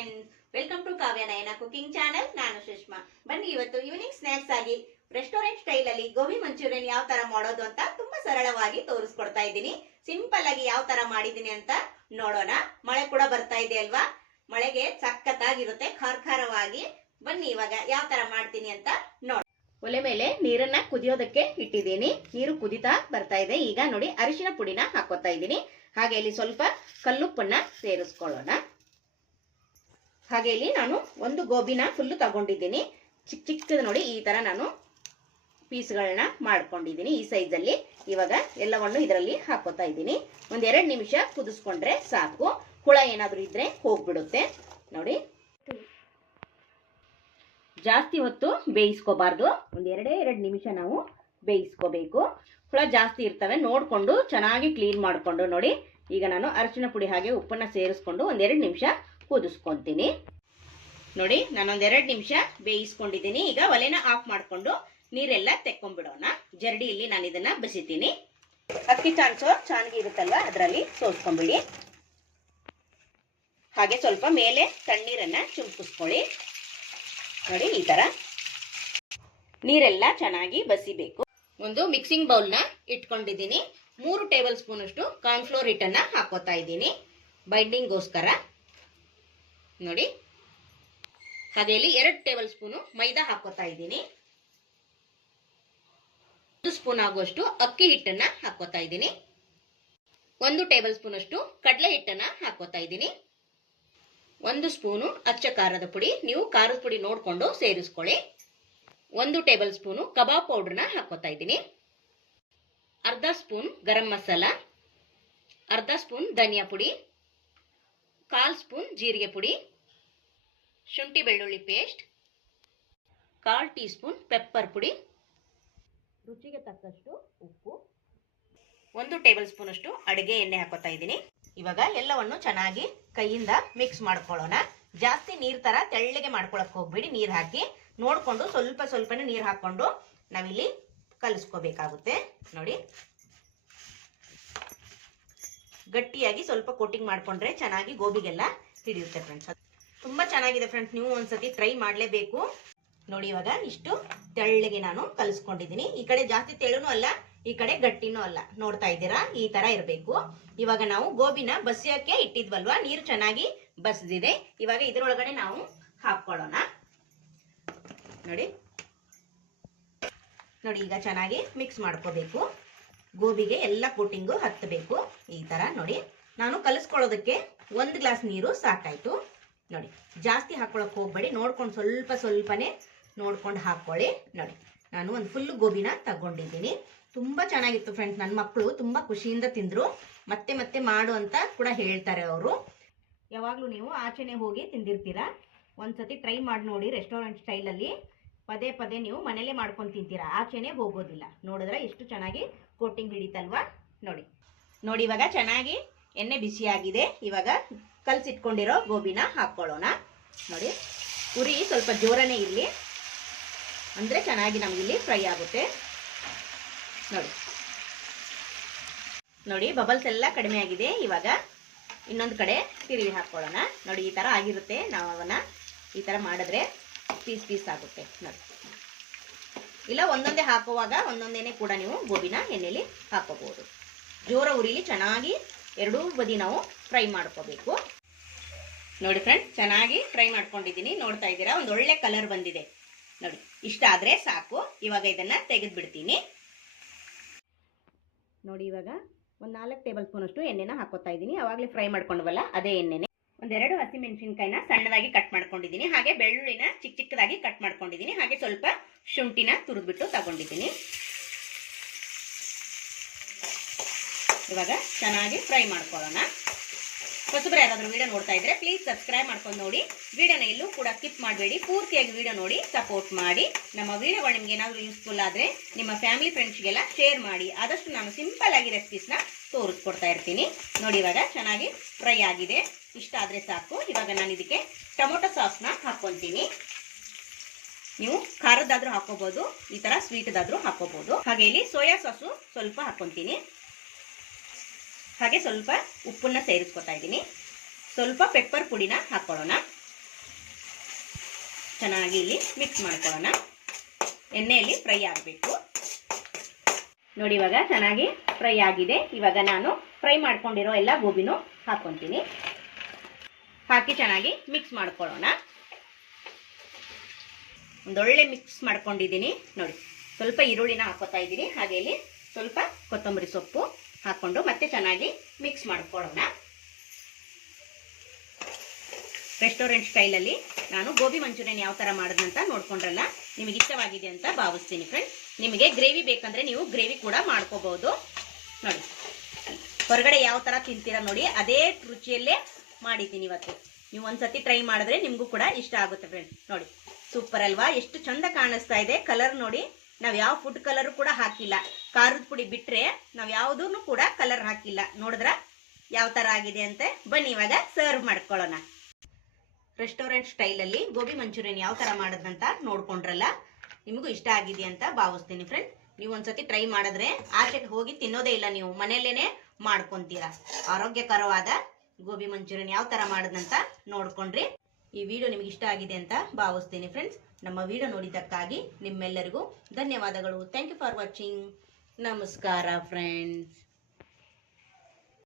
Friends welcome to Kavya Nayana cooking channel ನಾನು ಸುಷ್ಮಾ. ಬನ್ನಿ ಇವತ್ತು ಈವ್ನಿಂಗ್ ಸ್ನಾಕ್ಸ್ ಆಗಿ ರೆಸ್ಟೋರೆಂಟ್ ಸ್ಟೈಲ್ ಅಲ್ಲಿ ಗೋಬಿ ಮಂಚೂರಿಯನ್ ಯಾವ ತರ ಮಾಡೋದು ಅಂತ ತುಂಬಾ ಸರಳವಾಗಿ ತೋರಿಸ್ಕೊಡ್ತಾ ಇದ್ದೀನಿ. ಸಿಂಪಲ್ ಆಗಿ ಯಾವ ತರ ಮಾಡಿದ್ದೀನಿ ಅಂತ ನೋಡೋಣ. ಮಳೆ ಕೂಡ ಬರ್ತಾ ಇದೆ ಅಲ್ವಾ? ಮಳೆಗೆ ಸಖತ್ತಾಗಿರುತ್ತೆ, ಖಾರ್ಖಾರವಾಗಿ. ಬನ್ನಿ ಇವಾಗ ಯಾವ ತರ ಮಾಡ್ತೀನಿ ಅಂತ ನೋಡ ಒಲೆ ಮೇಲೆ ನೀರನ್ನ ಕುದಿಯೋದಕ್ಕೆ ಇಟ್ಟಿದ್ದೀನಿ. ನೀರು ಕುದಿತಾ ಬರ್ತಾ ಇದೆ. ಈಗ ನೋಡಿ ಅರಿಶಿನ ಪುಡಿನ ಹಾಕೋತಾ ಇದ್ದೀನಿ. ಹಾಗೆ ಇಲ್ಲಿ ಸ್ವಲ್ಪ ಕಲ್ಲುಪ್ಪನ್ನ ಸೇರಿಸ್ಕೊಳ್ಳೋಣ. ಹಾಗೆ ಇಲ್ಲಿ ನಾನು ಒಂದು ಗೋಬಿನ ಫುಲ್ಲು ತಗೊಂಡಿದ್ದೀನಿ. ಚಿಕ್ಕ ಚಿಕ್ಕದ ನೋಡಿ ಈ ತರ ನಾನು ಪೀಸ್ಗಳನ್ನ ಮಾಡ್ಕೊಂಡಿದ್ದೀನಿ ಈ ಸೈಜಲ್ಲಿ ಇವಾಗ ಎಲ್ಲವನ್ನು ಇದರಲ್ಲಿ ಹಾಕೋತಾ ಇದ್ದೀನಿ. ಒಂದೆರಡು ನಿಮಿಷ ಕುದಿಸ್ಕೊಂಡ್ರೆ ಸಾಕು. ಹುಳ ಏನಾದರೂ ಇದ್ರೆ ಹೋಗ್ಬಿಡುತ್ತೆ. ನೋಡಿ. ಜಾಸ್ತಿ ಹೊತ್ತು ಬೇಯಿಸ್ಕೋಬಾರ್ದು. ಒಂದ್ ಎರಡೇ ಎರಡು ನಿಮಿಷ ನಾವು ಬೇಯಿಸ್ಕೋಬೇಕು. ಹುಳ ಜಾಸ್ತಿ ಇರ್ತವೆ, ನೋಡ್ಕೊಂಡು ಚೆನ್ನಾಗಿ ಕ್ಲೀನ್ ಮಾಡಿಕೊಂಡು ನೋಡಿ. ಈಗ ನಾನು ಅರಿಶಿನ ಪುಡಿ ಹಾಗೆ ಉಪ್ಪನ್ನ ಸೇರಿಸ್ಕೊಂಡು ಒಂದೆರಡು ನಿಮಿಷ ಕುದಿಸ್ಕೊಂತೀನಿ ನೋಡಿ ನಾನು ಎರಡು ನಿಮಿಷ ಬೇಯಿಸ್ಕೊಂಡಿದ್ದೀನಿ. ಈಗ ಒಲೆನ ಆಫ್ ಮಾಡಿಕೊಂಡು ನೀರೆಲ್ಲ ತೆಕ್ಕೊಂಡ್ಬಿಡೋಣ. ಜರಡಿಯಲ್ಲಿ ನಾನು ಇದನ್ನ ಬಸಿತೀನಿ. ಅಕ್ಕಿ ಚಾನ್ಸೋ ಚೆನ್ನಾಗಿ ಇರುತ್ತಲ್ವ? ಅದರಲ್ಲಿ ಸೋಸ್ಕೊಂಡ್ಬಿಡಿ ಹಾಗೆ ಸ್ವಲ್ಪ ಮೇಲೆ ತಣ್ಣೀರನ್ನ ಚುಮ್ಕಿಸ್ಕೊಳ್ಳಿ ನೋಡಿ, ಈ ತರ. ನೀರೆಲ್ಲ ಚೆನ್ನಾಗಿ ಬಸಿಬೇಕು. ಒಂದು ಮಿಕ್ಸಿಂಗ್ ಬೌಲ್ನ ಇಟ್ಕೊಂಡಿದ್ದೀನಿ. ಮೂರು ಟೇಬಲ್ ಸ್ಪೂನ್ ಅಷ್ಟು ಕಾರ್ನ್ಫ್ಲೋರ್ ಹಿಟ್ಟನ್ನ ಹಾಕೋತಾ ಇದ್ದೀನಿ. ಬೈಂಡಿಂಗ್ಗೋಸ್ಕರ. ನೋಡಿ. ಇಲ್ಲಿ ಎರಡು ಟೇಬಲ್ ಸ್ಪೂನು ಮೈದಾ ಹಾಕೋತಾ ಇದ್ದೀನಿ. ಒಂದು ಸ್ಪೂನ್ ಆಗುವಷ್ಟು ಅಕ್ಕಿ ಹಿಟ್ಟನ್ನ ಹಾಕೋತಾ ಇದ್ದೀನಿ. ಒಂದು ಟೇಬಲ್ ಸ್ಪೂನ್ ಅಷ್ಟು ಕಡಲೆ ಹಿಟ್ಟನ್ನ ಹಾಕೋತಾ ಇದ್ದೀನಿ. ಒಂದು ಸ್ಪೂನು ಅಚ್ಚ ಖಾರದ ಪುಡಿ ನೀವು ಖಾರದ ಪುಡಿ ನೋಡಿಕೊಂಡು ಸೇರಿಸ್ಕೊಳ್ಳಿ. ಒಂದು ಟೇಬಲ್ ಸ್ಪೂನು ಕಬಾಬ್ ಪೌಡ್ರನ್ನ ಹಾಕೋತಾ ಇದ್ದೀನಿ. ಅರ್ಧ ಸ್ಪೂನ್ ಗರಂ ಮಸಾಲ, ಅರ್ಧ ಸ್ಪೂನ್ ಧನಿಯಾ ಪುಡಿ, ಕಾಲ್ ಸ್ಪೂನ್ ಜೀರಿಗೆ ಪುಡಿ ಶುಂಠಿ ಬೆಳ್ಳುಳ್ಳಿ ಪೇಸ್ಟ್ ಕಾಲ್ ಟೀ ಸ್ಪೂನ್ ಪೆಪ್ಪರ್ ಪುಡಿ, ರುಚಿಗೆ ತಕ್ಕಷ್ಟು ಉಪ್ಪು, ಒಂದು ಟೇಬಲ್ ಸ್ಪೂನ್ ಅಷ್ಟು ಅಡುಗೆ ಎಣ್ಣೆ ಹಾಕೋತಾ ಇದ್ದೀನಿ. ಇವಾಗ ಎಲ್ಲವನ್ನು ಚೆನ್ನಾಗಿ ಕೈಯಿಂದ ಮಿಕ್ಸ್ ಮಾಡ್ಕೊಳ್ಳೋಣ. ಜಾಸ್ತಿ ನೀರ್ ತರ ತೆಳ್ಳಗೆ ಮಾಡ್ಕೊಳಕ್ ಹೋಗ್ಬೇಡಿ, ನೀರ್ ಹಾಕಿ. ನೋಡ್ಕೊಂಡು ಸ್ವಲ್ಪ ಸ್ವಲ್ಪನೇ ನೀರ್ ಹಾಕೊಂಡು ನಾವಿಲ್ಲಿ ಕಲಿಸ್ಕೋಬೇಕಾಗುತ್ತೆ. ನೋಡಿ. ಗಟ್ಟಿಯಾಗಿ ಸ್ವಲ್ಪ ಕೋಟಿಂಗ್ ಮಾಡ್ಕೊಂಡ್ರೆ ಚೆನ್ನಾಗಿ ಗೋಬಿಗೆಲ್ಲ ಹಿಡಿಯುತ್ತೆ ಫ್ರೆಂಡ್ಸ್ ಚೆನ್ನಾಗಿದೆ ಫ್ರೆಂಡ್ಸ್ ನೀವು ಒಂದ್ಸತಿ ಟ್ರೈ ಮಾಡಲೇಬೇಕು. ನೋಡಿ, ಇವಾಗ ಇಷ್ಟು ತೆಳ್ಳಗೆ ನಾನು ಕಲಿಸ್ಕೊಂಡಿದ್ದೀನಿ. ಈ ಕಡೆ ಜಾಸ್ತಿ ತೆಳುನು ಅಲ್ಲ, ಈ ಕಡೆ ಗಟ್ಟಿನೂ ಅಲ್ಲ. ನೋಡ್ತಾ ಇದ್ದೀರಾ? ಈ ತರ ಇರಬೇಕು. ಇವಾಗ ನಾವು ಗೋಬಿನ ಬಸಿಯಕ್ಕೆ ಇಟ್ಟಿದ್ವಲ್ವಾ? ನೀರು ಚೆನ್ನಾಗಿ ಬಸ್ದಿದೆ. ಇವಾಗ ಇದ್ರೊಳಗಡೆ ನಾವು ಹಾಕೊಳ್ಳೋಣ ನೋಡಿ. ನೋಡಿ, ಈಗ ಚೆನ್ನಾಗಿ ಮಿಕ್ಸ್ ಮಾಡ್ಕೋಬೇಕು. ಗೋಬಿಗೆ ಎಲ್ಲ ಕೋಟಿಂಗು ಹತ್ತಬೇಕು. ಈ ತರ ನೋಡಿ. ನಾನು ಕಲಿಸ್ಕೊಳ್ಳೋದಕ್ಕೆ ಒಂದು ಗ್ಲಾಸ್ ನೀರು ಸಾಕಾಯ್ತು. ನೋಡಿ, ಜಾಸ್ತಿ ಹಾಕೊಳಕ್ ಹೋಗ್ಬೇಡಿ. ನೋಡ್ಕೊಂಡು ಸ್ವಲ್ಪ ಸ್ವಲ್ಪನೇ ನೋಡ್ಕೊಂಡು ಹಾಕೊಳ್ಳಿ. ನೋಡಿ, ನಾನು ಒಂದು ಫುಲ್ ಗೋಬಿನ ತಗೊಂಡಿದ್ದೀನಿ. ತುಂಬಾ ಚೆನ್ನಾಗಿತ್ತು ಫ್ರೆಂಡ್ಸ್ ನನ್ನ ಮಕ್ಕಳು ತುಂಬಾ ಖುಷಿಯಿಂದ ತಿಂದ್ರು. ಮತ್ತೆ ಮತ್ತೆ ಮಾಡು ಅಂತ ಕೂಡ ಹೇಳ್ತಾರೆ ಅವರು. ಯಾವಾಗಲೂ ನೀವು ಆಚೆನೆ ಹೋಗಿ ತಿಂದಿರ್ತೀರಾ? ಒಂದ್ಸತಿ ಟ್ರೈ ಮಾಡಿ ನೋಡಿ ರೆಸ್ಟೋರೆಂಟ್ ಸ್ಟೈಲಲ್ಲಿ ಪದೇ ಪದೇ ನೀವು ಮನೇಲೆ ಮಾಡ್ಕೊಂಡು ತಿಂತೀರಾ? ಆಚೆನೆ ಹೋಗೋದಿಲ್ಲ. ನೋಡಿದ್ರೆ ಎಷ್ಟು ಚೆನ್ನಾಗಿ ಕೋಟಿಂಗ್ ಹಿಡಿತಲ್ವಾ? ನೋಡಿ. ನೋಡಿ, ಇವಾಗ ಚೆನ್ನಾಗಿ ಎಣ್ಣೆ ಬಿಸಿಯಾಗಿದೆ ಇವಾಗ ಕಲ್ಸಿಟ್ಕೊಂಡಿರೋ ಗೋಬಿನ ಹಾಕ್ಕೊಳ್ಳೋಣ. ನೋಡಿ, ಉರಿ ಸ್ವಲ್ಪ ಜೋರನೇ ಇರಲಿ. ಅಂದರೆ ಚೆನ್ನಾಗಿ ನಮಗಿಲ್ಲಿ ಫ್ರೈ ಆಗುತ್ತೆ. ನೋಡಿ. ನೋಡಿ, ಬಬಲ್ಸ್ ಎಲ್ಲ ಕಡಿಮೆ ಆಗಿದೆ. ಇವಾಗ ಇನ್ನೊಂದು ಕಡೆ ತಿರುವಿ ಹಾಕ್ಕೊಳ್ಳೋಣ. ನೋಡಿ, ಈ ಥರ ಆಗಿರುತ್ತೆ. ನಾವು ಅವನ್ನ ಈ ಥರ ಮಾಡಿದ್ರೆ ಪೀಸ್ ಪೀಸ್ ಆಗುತ್ತೆ. ನೋಡಿ. ಇಲ್ಲ, ಒಂದೊಂದೇ ಹಾಕುವಾಗ ಒಂದೊಂದೇನೆ ಕೂಡ ನೀವು ಗೋಬಿನ ಎಣ್ಣೆಲಿ ಹಾಕೋಬಹುದು ಜೋರ ಉರಿಲಿ ಚೆನ್ನಾಗಿ ಎರಡೂ ಬದಿ ನಾವು ಫ್ರೈ ಮಾಡ್ಕೋಬೇಕು. ನೋಡಿ ಫ್ರೆಂಡ್ ಚೆನ್ನಾಗಿ ಫ್ರೈ ಮಾಡ್ಕೊಂಡಿದ್ದೀನಿ. ನೋಡ್ತಾ ಇದ್ದೀರಾ? ಒಂದು ಒಳ್ಳೆ ಕಲರ್ ಬಂದಿದೆ. ನೋಡಿ, ಇಷ್ಟ ಆದರೆ ಸಾಕು. ಇವಾಗ ಇದನ್ನು ತೆಗೆದು ಬಿಡ್ತೀನಿ ನೋಡಿ, ಇವಾಗ ಒಂದು ನಾಲ್ಕು ಟೇಬಲ್ ಸ್ಪೂನ್ ಅಷ್ಟು ಎಣ್ಣೆನ ಹಾಕೋತಾ ಇದ್ದೀನಿ. ಅವಾಗಲೇ ಫ್ರೈ ಮಾಡ್ಕೊಂಡ್ವಲ್ಲ, ಅದೇ ಎಣ್ಣೆನೆ. ಒಂದೆರಡು ಹಸಿಮೆಣಸಿನ್ಕಾಯಿನ ಸಣ್ಣದಾಗಿ ಕಟ್ ಮಾಡ್ಕೊಂಡಿದ್ದೀನಿ. ಹಾಗೆ ಬೆಳ್ಳುಳ್ಳಿನ ಚಿಕ್ಕ ಚಿಕ್ಕದಾಗಿ ಕಟ್ ಮಾಡ್ಕೊಂಡಿದ್ದೀನಿ. ಹಾಗೆ ಸ್ವಲ್ಪ ಶುಂಠಿನ ತುರಿದ್ಬಿಟ್ಟು ತಗೊಂಡಿದ್ದೀನಿ. ಇವಾಗ ಚೆನ್ನಾಗಿ ಫ್ರೈ ಮಾಡ್ಕೊಳ್ಳೋಣ. ಹೊಸಬ್ರು ಯಾರಾದರೂ ವೀಡಿಯೋ ನೋಡ್ತಾ ಇದ್ರೆ ಪ್ಲೀಸ್ ಸಬ್ಸ್ಕ್ರೈಬ್ ಮಾಡ್ಕೊಂಡು ನೋಡಿ. ವಿಡಿಯೋನ ಎಲ್ಲೂ ಕೂಡ ಸ್ಕಿಪ್ ಮಾಡಬೇಡಿ. ಪೂರ್ತಿಯಾಗಿ ವಿಡಿಯೋ ನೋಡಿ ಸಪೋರ್ಟ್ ಮಾಡಿ. ನಮ್ಮ ವಿಡಿಯೋಗಳು ನಿಮ್ಗೆ ಏನಾದರೂ ಯೂಸ್ಫುಲ್ ಆದರೆ ನಿಮ್ಮ ಫ್ಯಾಮಿಲಿ ಫ್ರೆಂಡ್ಸ್ಗೆಲ್ಲ ಶೇರ್ ಮಾಡಿ. ಆದಷ್ಟು ನಾನು ಸಿಂಪಲ್ ಆಗಿ ರೆಸಿಪೀಸ್ನ ತೋರಿಸ್ಕೊಡ್ತಾ ಇರ್ತೀನಿ. ನೋಡಿ ಇವಾಗ ಚೆನ್ನಾಗಿ ಫ್ರೈ ಆಗಿದೆ. ಇಷ್ಟ ಆದರೆ ಸಾಕು. ಇವಾಗ ನಾನು ಇದಕ್ಕೆ ಟೊಮೊಟೊ ಸಾಸ್ನ ಹಾಕ್ಕೊತೀನಿ ನೀವು ಖಾರದಾದ್ರೂ ಹಾಕೋಬಹುದು ಈ ತರ ಸ್ವೀಟ್ದಾದ್ರೂ ಹಾಕೋಬಹುದು ಹಾಗೆ ಇಲ್ಲಿ ಸೋಯಾ ಸಾಸು ಸ್ವಲ್ಪ ಹಾಕ್ಕೊಂತೀನಿ ಹಾಗೆ ಸ್ವಲ್ಪ ಉಪ್ಪನ್ನ ಸೇರಿಸ್ಕೊತಾ ಇದ್ದೀನಿ. ಸ್ವಲ್ಪ ಪೆಪ್ಪರ್ ಪುಡಿನ ಹಾಕೊಳ್ಳೋಣ. ಚೆನ್ನಾಗಿ ಇಲ್ಲಿ ಮಿಕ್ಸ್ ಮಾಡ್ಕೊಳ್ಳೋಣ. ಎಣ್ಣೆಯಲ್ಲಿ ಫ್ರೈ ಆಗಬೇಕು. ನೋಡಿ ಇವಾಗ ಚೆನ್ನಾಗಿ ಫ್ರೈ ಆಗಿದೆ. ಇವಾಗ ನಾನು ಫ್ರೈ ಮಾಡ್ಕೊಂಡಿರೋ ಎಲ್ಲ ಗೋಬಿನೂ ಹಾಕ್ಕೊತೀನಿ. ಹಾಕಿ ಚೆನ್ನಾಗಿ ಮಿಕ್ಸ್ ಮಾಡ್ಕೊಳ್ಳೋಣ. ಒಂದೊಳ್ಳೆ ಮಿಕ್ಸ್ ಮಾಡ್ಕೊಂಡಿದ್ದೀನಿ. ನೋಡಿ, ಸ್ವಲ್ಪ ಈರುಳ್ಳಿನ ಹಾಕೋತಾ ಇದ್ದೀನಿ. ಹಾಗೆ ಇಲ್ಲಿ ಸ್ವಲ್ಪ ಕೊತ್ತಂಬರಿ ಸೊಪ್ಪು. ಹಾಕ್ಕೊಂಡು ಮತ್ತೆ ಚೆನ್ನಾಗಿ ಮಿಕ್ಸ್ ಮಾಡ್ಕೊಳ್ಳೋಣ. ರೆಸ್ಟೋರೆಂಟ್ ಸ್ಟೈಲಲ್ಲಿ ನಾನು ಗೋಬಿ ಮಂಚೂರಿಯನ್ ಯಾವ ಥರ ಅಂತ ನೋಡ್ಕೊಂಡ್ರಲ್ಲ, ನಿಮಗೆ ಇಷ್ಟವಾಗಿದೆ ಅಂತ ಭಾವಿಸ್ತೀನಿ ಫ್ರೆಂಡ್ ನಿಮಗೆ ಗ್ರೇವಿ ಬೇಕಂದ್ರೆ ನೀವು ಗ್ರೇವಿ ಕೂಡ ಮಾಡ್ಕೋಬಹುದು ನೋಡಿ, ಹೊರಗಡೆ ಯಾವ ಥರ ತಿಂತೀರಾ ನೋಡಿ, ಅದೇ ರುಚಿಯಲ್ಲೇ ಮಾಡಿದ್ದೀನಿ ಇವತ್ತು. ನೀವು ಒಂದ್ಸತಿ ಟ್ರೈ ಮಾಡಿದ್ರೆ ನಿಮಗೂ ಕೂಡ ಇಷ್ಟ ಆಗುತ್ತೆ ಫ್ರೆಂಡ್ ನೋಡಿ ಸೂಪರ್ ಅಲ್ವಾ? ಎಷ್ಟು ಚಂದ ಕಾಣಿಸ್ತಾ ಇದೆ. ಕಲರ್ ನೋಡಿ ನಾವು ಯಾವ ಫುಡ್ ಕಲರ್ ಕೂಡ ಹಾಕಿಲ್ಲ. ಖಾರದ ಪುಡಿ ಬಿಟ್ರೆ ನಾವು ಯಾವುದೂ ಕೂಡ ಕಲರ್ ಹಾಕಿಲ್ಲ. ನೋಡಿದ್ರ ಯಾವ ತರ ಆಗಿದೆ ಅಂತ. ಬನ್ನಿ ಇವಾಗ ಸರ್ವ್ ಮಾಡ್ಕೊಳ್ಳೋಣ. ರೆಸ್ಟೋರೆಂಟ್ ಸ್ಟೈಲಲ್ಲಿ ಗೋಬಿ ಮಂಚೂರಿಯನ್ ಯಾವ ತರ ಮಾಡೋದಂತ ನೋಡ್ಕೊಂಡ್ರಲ್ಲ? ನಿಮಗೂ ಇಷ್ಟ ಆಗಿದೆ ಅಂತ ಭಾವಿಸ್ತೀನಿ ಫ್ರೆಂಡ್ ನೀವು ಒಂದ್ಸತಿ ಟ್ರೈ ಮಾಡಿದ್ರೆ ಆಚೆ ಹೋಗಿ ತಿನ್ನೋದೇ ಇಲ್ಲ ನೀವು. ಮನೆಯಲ್ಲೇನೆ ಮಾಡ್ಕೊಂತೀರಾ. ಆರೋಗ್ಯಕರವಾದ ಗೋಬಿ ಮಂಚೂರಿಯನ್ ಯಾವ ತರ ಮಾಡೋದಂತ ನೋಡ್ಕೊಂಡ್ರಿ. ಈ ವಿಡಿಯೋ ನಿಮಗೆ ಇಷ್ಟ ಆಗಿದೆ ಅಂತ ಭಾವಿಸ್ತೀನಿ ಫ್ರೆಂಡ್ಸ್ ನಮ್ಮ ವಿಡಿಯೋ ನೋಡಿದ್ದಕ್ಕಾಗಿ ನಿಮ್ಮೆಲ್ಲರಿಗೂ ಧನ್ಯವಾದಗಳು. ಥ್ಯಾಂಕ್ ಯು ಫಾರ್ ವಾಚಿಂಗ್ ನಮಸ್ಕಾರ ಫ್ರೆಂಡ್ಸ್